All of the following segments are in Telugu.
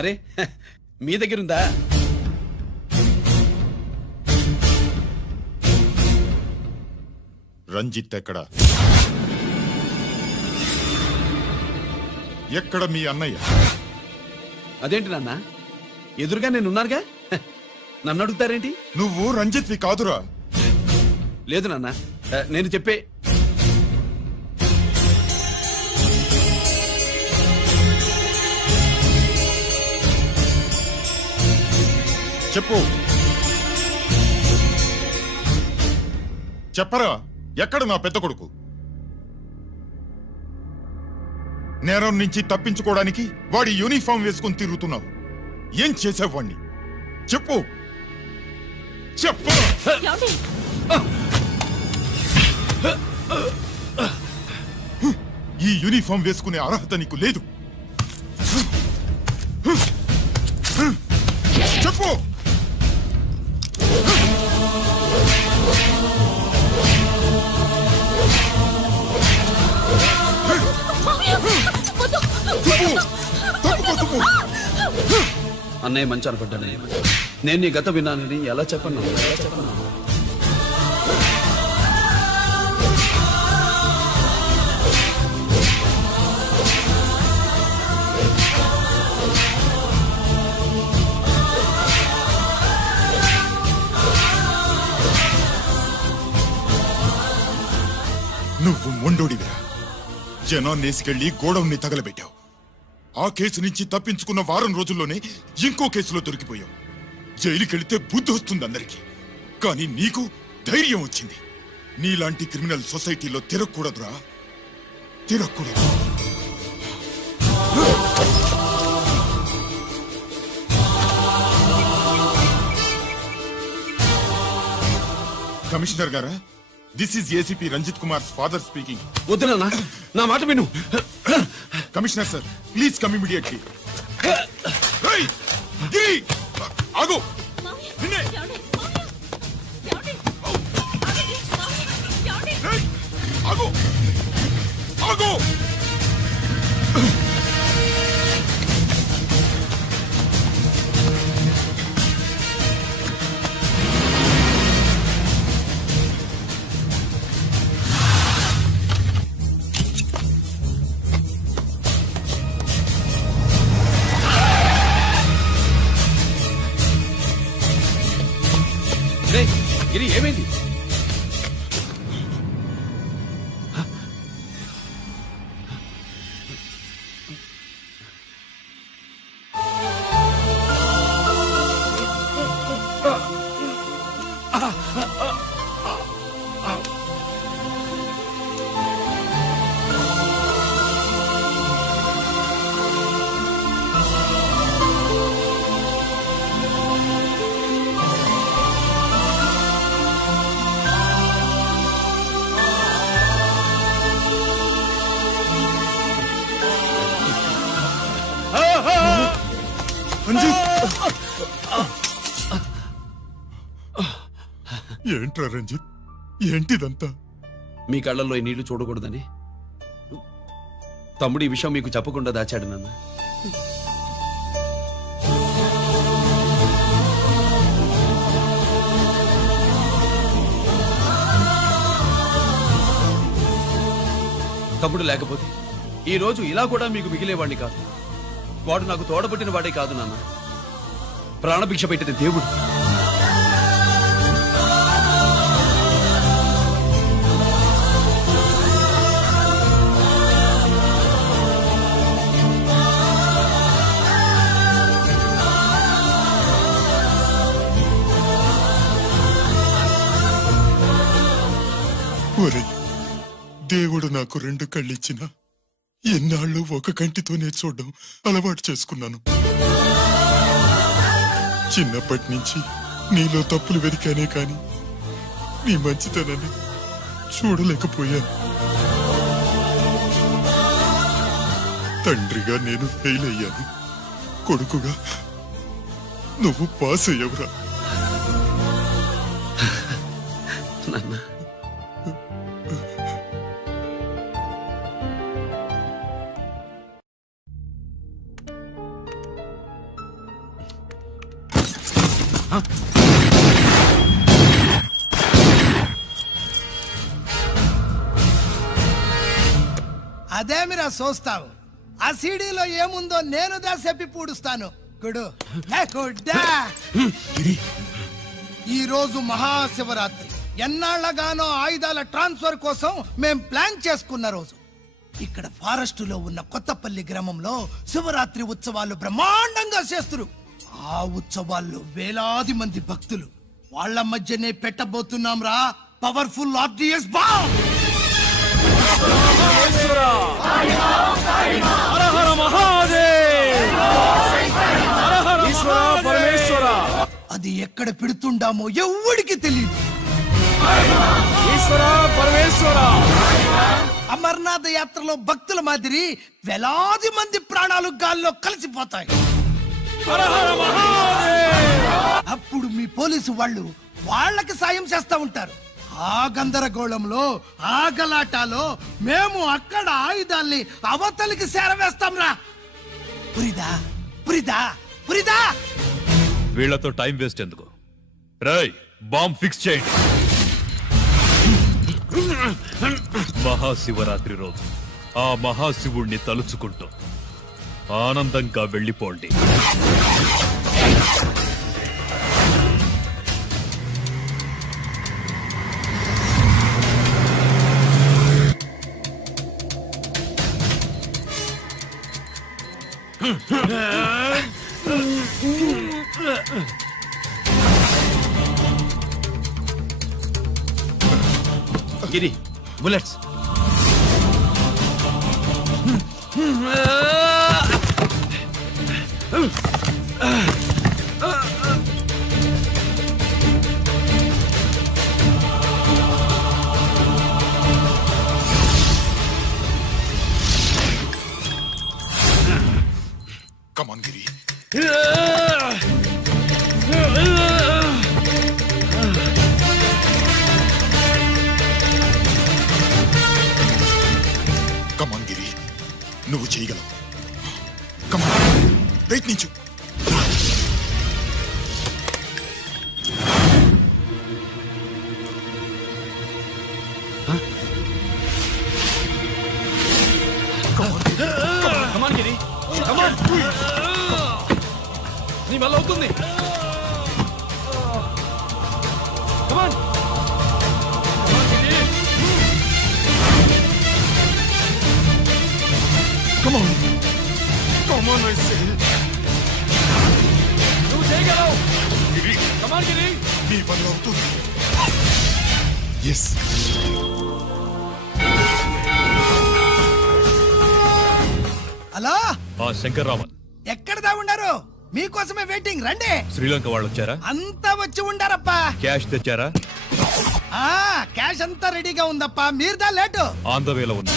అరే మీ దగ్గరుందా? రంజిత్ ఎక్కడ? ఎక్కడ మీ అన్నయ్య? అదేంటి నాన్న, ఎదురుగా నేనున్నానుగా, నన్ను అడుగుతారేంటి? నువ్వు రంజిత్వి కాదురా. లేదు నాన్న, నేను చెప్పే. చెప్పు, చెప్పరా, ఎక్కడ నా పెద్ద కొడుకు? నేరం నుంచి తప్పించుకోవడానికి వాడి యూనిఫామ్ వేసుకుని తిరుగుతున్నావు. ఏం చేసావు వాణ్ణి? చెప్పు చెప్పు. ఈ యూనిఫామ్ వేసుకునే అర్హత నీకు లేదు. చెప్పు. అన్నయ్య మంచి అనుకుంటాను. నేను నీ గత విన్నానని ఎలా చెప్పను? నువ్వు మొండోడివిరా. జనాన్నేసుకెళ్లి గోడౌన్ని తగలబెట్టావు. ఆ కేసు నుంచి తప్పించుకున్న వారం రోజుల్లోనే ఇంకో కేసులో దొరికిపోయావు. జైలుకెళ్తే బుద్ధి వస్తుంది అందరికీ, కానీ నీకు ధైర్యం వచ్చింది. నీలాంటి క్రిమినల్ సొసైటీలో తిరగకూడదురా, తిరగకూడదు. కమిషనర్ గారా, this is ACP Ranjit Kumar father speaking. వద్దు నాన్న, నా మాట విను. Commissioner sir, please come immediately. ఆగు. ఆగు ఆగు. గిరి, ఏమైంది? ఏంట్రా రంజిత్, ఏంటిదంతా? మీ కళ్ళల్లో ఈ నీళ్లు చూడకూడదని తమ్ముడు ఈ విషయం మీకు చెప్పకుండా దాచాడు నాన్న. తమ్ముడు లేకపోతే ఈ రోజు ఇలా కూడా మీకు మిగిలేవాడిని కాదు. వాడు నాకు తోడబుట్టిన వాడే కాదు నాన్న, ప్రాణభిక్ష పెట్టిన దేవుడు. దేవుడు నాకు 2 కళ్ళిచ్చినా ఎన్నాళ్ళు ఒక కంటితోనే చూడడం అలవాటు చేసుకున్నాను. చిన్నప్పటి నుంచి నీలో తప్పులు వెతికానే కాని నీ మంచితనాన్ని చూడలేకపోయాను. తండ్రిగా నేను ఫెయిల్ అయ్యాను, కొడుకుగా నువ్వు పాస్ అయ్యవురా. నాన్న, అదేమిరా చూస్తావు? ఆ సీడీలో ఏముందో నేను చెప్పి పూడుస్తాను. గుడు గుడ్డా. ఈ రోజు మహాశివరాత్రి. ఎన్నాళ్లగానో ఆయుధాల ట్రాన్స్ఫర్ కోసం మేం ప్లాన్ చేసుకున్న రోజు. ఇక్కడ ఫారెస్ట్ లో ఉన్న కొత్తపల్లి గ్రామంలో శివరాత్రి ఉత్సవాలు బ్రహ్మాండంగా చేస్తురు. ఆ ఉత్సవాల్లో వేలాది మంది భక్తులు. వాళ్ళ మధ్యనే పెట్టబోతున్నాం రా పవర్ఫుల్ ఆర్డిఎస్ బాంబ్. అది ఎక్కడ పెడుతుండామో ఎవడికి తెలియదు. అమర్నాథ్ యాత్రలో భక్తుల మాదిరి వేలాది మంది ప్రాణాలు గాల్లో కలిసిపోతాయి. అప్పుడు మీ పోలీసు వాళ్ళు వాళ్ళకి సాయం చేస్తా ఉంటారు. ఆ గందరగోళంలో ఆ గలాటాలో మేము అక్కడ ఆయుధాల్ని అవతలికి చేరవేస్తాం రా. పురిదా పురిదా పురిదా. వీళ్లతో టైం వేస్ట్ ఎందుకు? రై బాంబ్ ఫిక్స్ చేయండి. మహాశివరాత్రి రోజు ఆ మహాశివుణ్ణి తలుచుకుంటూ ఆనందంగా వెళ్ళిపోండి. గిరి bullets. Come on, Giri. Come on, Giri. నువ్వు చేయగలవు. Come on. ప్రయత్నించు. Come on, Giri. Come on. నీ వల్ల అవుతుంది. Come on. Come on. Come on, I say. నువ్వు చేయగలవు. Giri. Come on, Giri. నీ వల్ల అవుతుంది. Yes. హలో, ఆ శంకర్రామన్ ఎక్కడదా ఉన్నారు? మీకోసమే వెయిటింగ్. రండి. శ్రీలంక వాళ్ళు వచ్చారా? అంతా వచ్చి ఉండారప్పా. క్యాష్ తెచ్చారా? క్యాష్ అంతా రెడీగా ఉందప్పా. మీరుదా లేటు. ఆన్ ద వేలో ఉంది.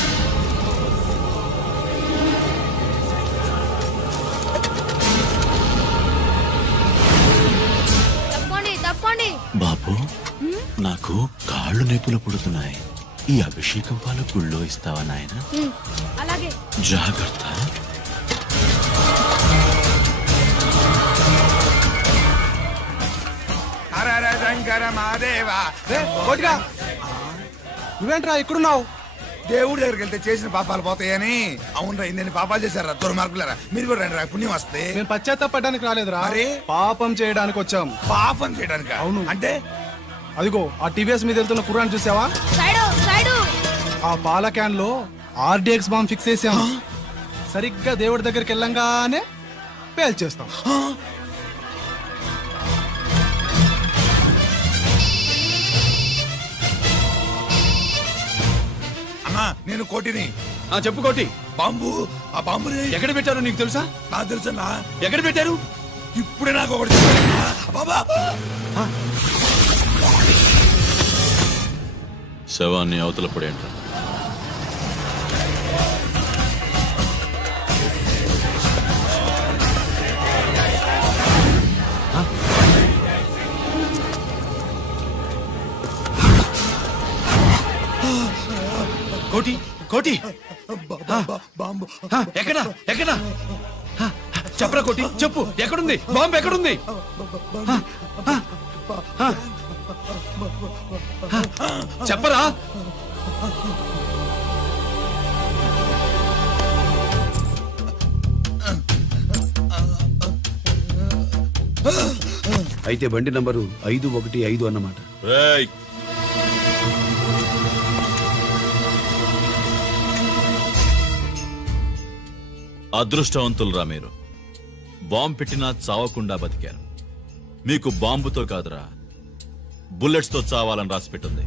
తప్పండి. బాబు, నాకు కాళ్ళు నొప్పులు పుడుతున్నాయి. ఈ అభిషేకం పాలు గుళ్ళో ఇస్తావా నాయన? అలాగే. జాగ్రత్త. నువ్వేంట్రా ఇక్కడున్నావు? దేవుడి దగ్గరికి వెళ్తే చేసిన పాపాలు పోతాయని. అవునరా, ఇన్ని పాపాలు చేశారా దుర్మార్గులరా. మీరు కూడా రండి రా, పుణ్యం వస్తే. నేను పశ్చాత్తాపడడానికి రాలేదురా, మరి పాపం చేయడానికి వచ్చాం. పాపం చేయడానికి? అవును. అంటే అదిగో ఆ టీవీఎస్ మీద వెళ్తున్న కుర్రాన్ని చూసావా? ఆ పాల క్యాన్ లో ఆర్డిఎక్స్ బాంబ్ ఫిక్స్ చేసాం. సరిగ్గా దేవుడి దగ్గరికి వెళ్ళంగానే పేల్చేస్తాం. అమ్మా, నేను కోటిని. చెప్పు కోటి. బాంబు, ఆ బాంబుని ఎక్కడ పెట్టారు నీకు తెలుసా? నాకు తెలుసన్నా. ఎక్కడ పెట్టారు? ఇప్పుడే నాకు ఒకటి బాబా. శవాన్ని అవతల పడేంట్రా. కోటి కోటి. బాంబు ఎక్కడ ఎక్కడ చెప్పరా కోటి, చెప్పు. ఎక్కడుంది బాంబు? ఎక్కడుంది? చెప్పరా. అయితే బండి నంబరు 515 అన్నమాట. అదృష్టవంతులరా మీరు. బాంబు పెట్టినా చావకుండా బతికారు. మీకు బాంబుతో కాదురా, బుల్లెట్స్ తో చావాలని రాసి పెట్టింది.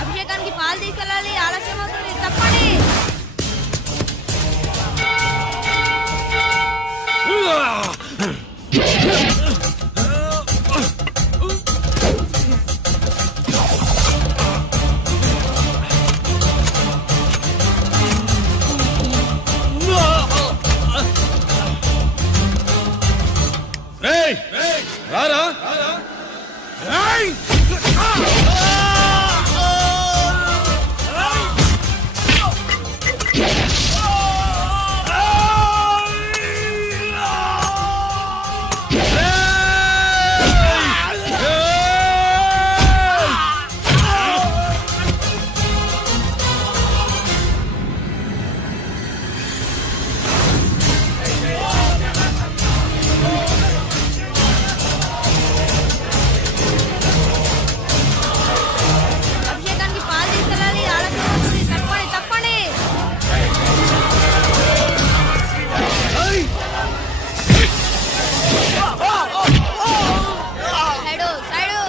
అభిషేకానికి పాలు తీసుకెళ్ళాలి, ఆలస్యం అవుతుంది, తప్పండి. రారా అభిషేకానికి పాలు తీసుకెళ్ళాలి, ఆలస్యం అవుతుంది, తప్పండి, తప్పండి. Side side.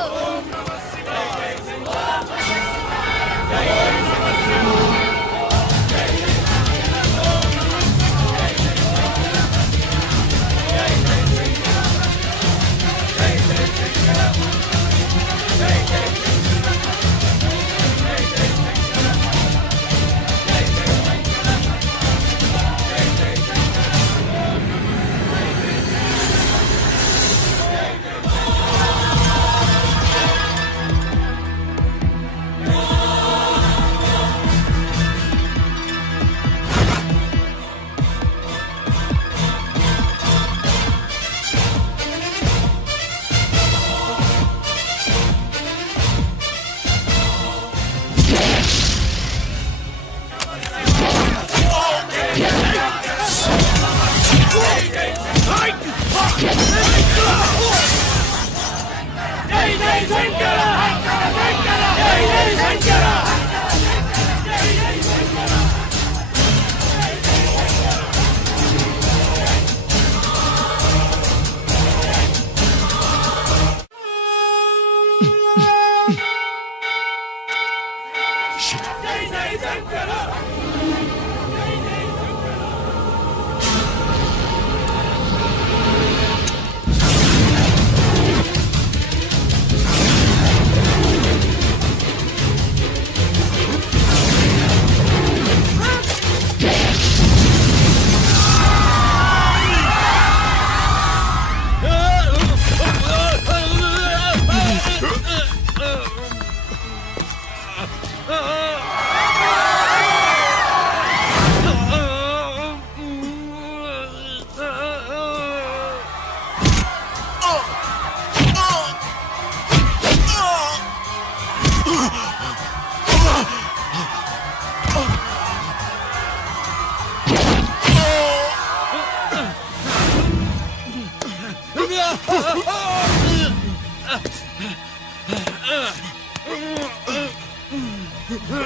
గిరి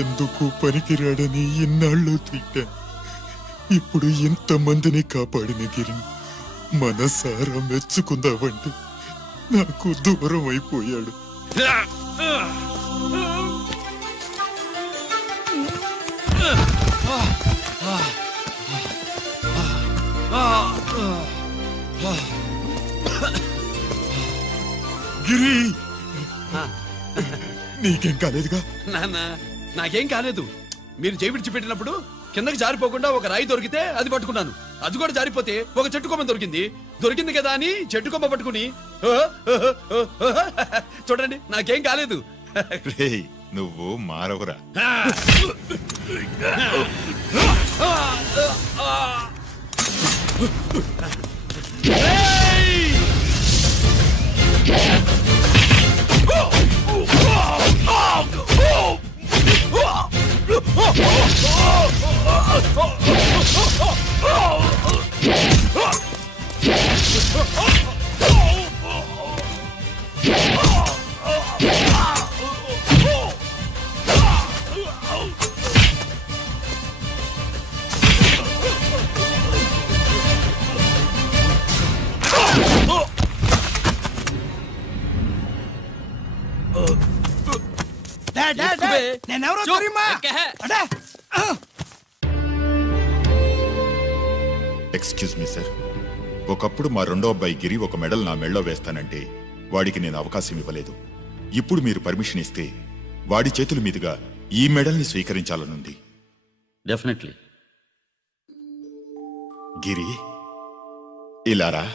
ఎందుకు పనికిరాడని ఇన్నాళ్ళు తిట్టాను. ఇప్పుడు ఇంతమందిని కాపాడిన గిరిని మనసారా మెచ్చుకుందామంటే నాకు దూరం అయిపోయాడు. గిరి నీకేం కాలేదుగా? నాన్న నాకేం కాలేదు. మీరు చేయి విడిచిపెట్టినప్పుడు కిందకి జారిపోకుండా ఒక రాయి దొరికితే అది పట్టుకున్నాను. అది కూడా జారిపోతే ఒక చెట్టు కొమ్మ దొరికింది కదా అని చెట్టు కొమ్మ పట్టుకుని చూడండి నాకేం కాలేదు. నువ్వు మారవురా. నేనెవరో తెలియమా? ఎక్స్క్యూజ్ మీ సార్, ఒకప్పుడు మా రెండో అబ్బాయి గిరి ఒక మెడల్ నా మెడలో వేస్తానంటే వాడికి నేను అవకాశం ఇవ్వలేదు. ఇప్పుడు మీరు పర్మిషన్ ఇస్తే వాడి చేతుల మీదుగా ఈ మెడల్ని స్వీకరించాలనుంది. డెఫినెట్లీ. గిరి ఇలారా.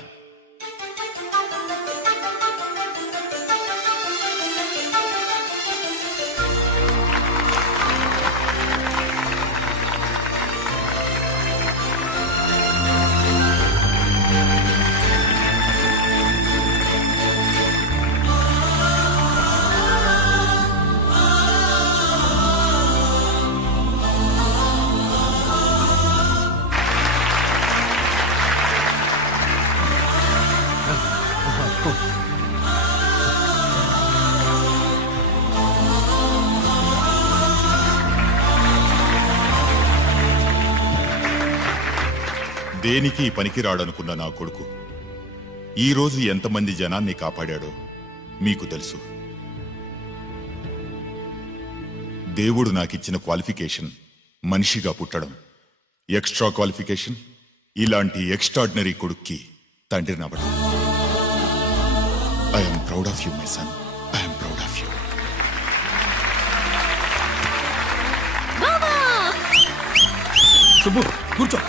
దేనికి పనికిరాడనుకున్న నా కొడుకు ఈరోజు ఎంతమంది జనాన్ని కాపాడాడో మీకు తెలుసు. దేవుడు నాకిచ్చిన క్వాలిఫికేషన్ మనిషిగా పుట్టడం, ఎక్స్ట్రా క్వాలిఫికేషన్ ఇలాంటి ఎక్స్ట్రాడినరీ కొడుక్కి తండ్రినవ్వడం. I'm proud of you my son, I'm proud of you. Subbu కూర్చో.